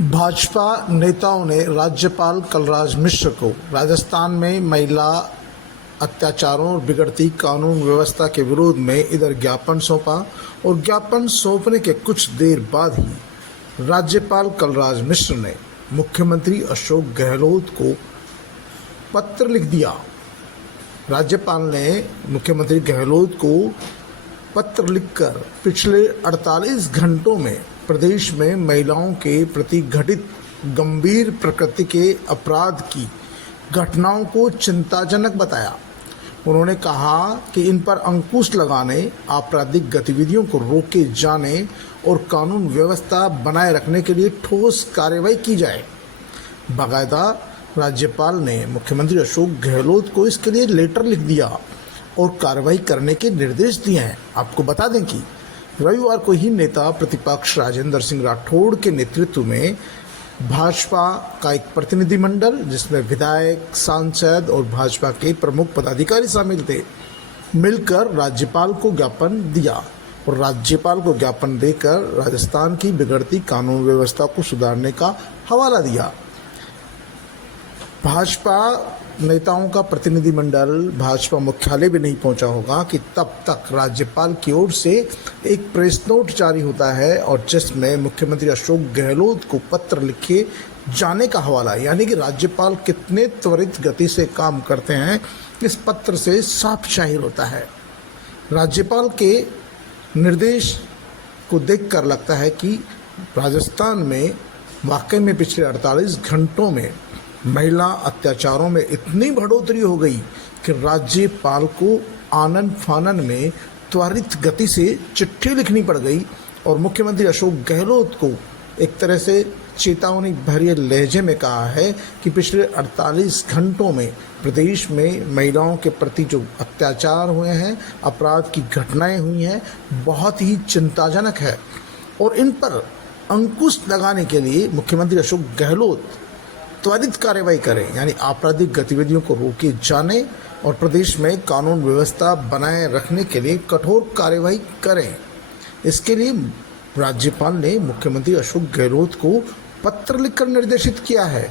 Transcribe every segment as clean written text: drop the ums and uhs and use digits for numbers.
भाजपा नेताओं ने राज्यपाल कलराज मिश्र को राजस्थान में महिला अत्याचारों और बिगड़ती कानून व्यवस्था के विरोध में इधर ज्ञापन सौंपा और ज्ञापन सौंपने के कुछ देर बाद ही राज्यपाल कलराज मिश्र ने मुख्यमंत्री अशोक गहलोत को पत्र लिख दिया। राज्यपाल ने मुख्यमंत्री गहलोत को पत्र लिखकर पिछले 48 घंटों में प्रदेश में महिलाओं के प्रति घटित गंभीर प्रकृति के अपराध की घटनाओं को चिंताजनक बताया। उन्होंने कहा कि इन पर अंकुश लगाने, आपराधिक गतिविधियों को रोके जाने और कानून व्यवस्था बनाए रखने के लिए ठोस कार्रवाई की जाए। बाकायदा राज्यपाल ने मुख्यमंत्री अशोक गहलोत को इसके लिए लेटर लिख दिया और कार्रवाई करने के निर्देश दिए हैं। आपको बता दें कि रविवार को ही नेता प्रतिपक्ष राजेंद्र सिंह राठौड़ के नेतृत्व में भाजपा का एक प्रतिनिधिमंडल, जिसमें विधायक, सांसद और भाजपा के प्रमुख पदाधिकारी शामिल थे, मिलकर राज्यपाल को ज्ञापन दिया और राज्यपाल को ज्ञापन देकर राजस्थान की बिगड़ती कानून व्यवस्था को सुधारने का हवाला दिया। भाजपा नेताओं का प्रतिनिधिमंडल भाजपा मुख्यालय भी नहीं पहुंचा होगा कि तब तक राज्यपाल की ओर से एक प्रेस नोट जारी होता है और जिसमें मुख्यमंत्री अशोक गहलोत को पत्र लिखे जाने का हवाला, यानी कि राज्यपाल कितने त्वरित गति से काम करते हैं, इस पत्र से साफ जाहिर होता है। राज्यपाल के निर्देश को देखकर लगता है कि राजस्थान में वाकई में पिछले 48 घंटों में महिला अत्याचारों में इतनी बढ़ोतरी हो गई कि राज्यपाल को आनन फानन में त्वरित गति से चिट्ठी लिखनी पड़ गई और मुख्यमंत्री अशोक गहलोत को एक तरह से चेतावनी भरे लहजे में कहा है कि पिछले 48 घंटों में प्रदेश में महिलाओं के प्रति जो अत्याचार हुए हैं, अपराध की घटनाएं हुई हैं, बहुत ही चिंताजनक है और इन पर अंकुश लगाने के लिए मुख्यमंत्री अशोक गहलोत त्वरित कार्रवाई करें, यानी आपराधिक गतिविधियों को रोके जाने और प्रदेश में कानून व्यवस्था बनाए रखने के लिए कठोर कार्रवाई करें। इसके लिए राज्यपाल ने मुख्यमंत्री अशोक गहलोत को पत्र लिखकर निर्देशित किया है।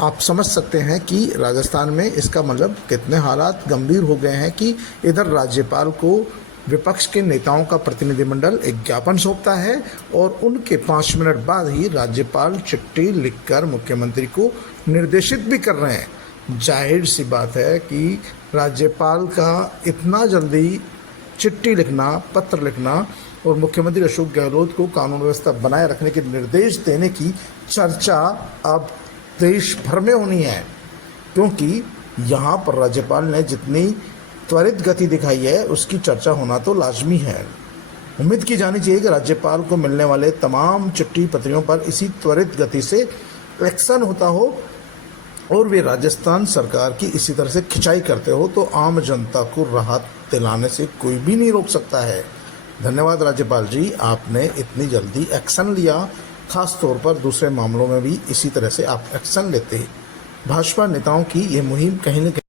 आप समझ सकते हैं कि राजस्थान में इसका मतलब कितने हालात गंभीर हो गए हैं कि इधर राज्यपाल को विपक्ष के नेताओं का प्रतिनिधिमंडल एक ज्ञापन सौंपता है और उनके 5 मिनट बाद ही राज्यपाल चिट्ठी लिखकर मुख्यमंत्री को निर्देशित भी कर रहे हैं। जाहिर सी बात है कि राज्यपाल का इतना जल्दी चिट्ठी लिखना, पत्र लिखना और मुख्यमंत्री अशोक गहलोत को कानून व्यवस्था बनाए रखने के निर्देश देने की चर्चा अब देश भर में होनी है, क्योंकि यहाँ पर राज्यपाल ने जितनी त्वरित गति दिखाई है उसकी चर्चा होना तो लाजमी है। उम्मीद की जानी चाहिए कि राज्यपाल को मिलने वाले तमाम चिट्ठी पत्रियों पर इसी त्वरित गति से एक्शन होता हो और वे राजस्थान सरकार की इसी तरह से खिंचाई करते हो तो आम जनता को राहत दिलाने से कोई भी नहीं रोक सकता है। धन्यवाद राज्यपाल जी, आपने इतनी जल्दी एक्शन लिया। खास तौर पर दूसरे मामलों में भी इसी तरह से आप एक्शन लेते। भाजपा नेताओं की ये मुहिम कहीं न कहीं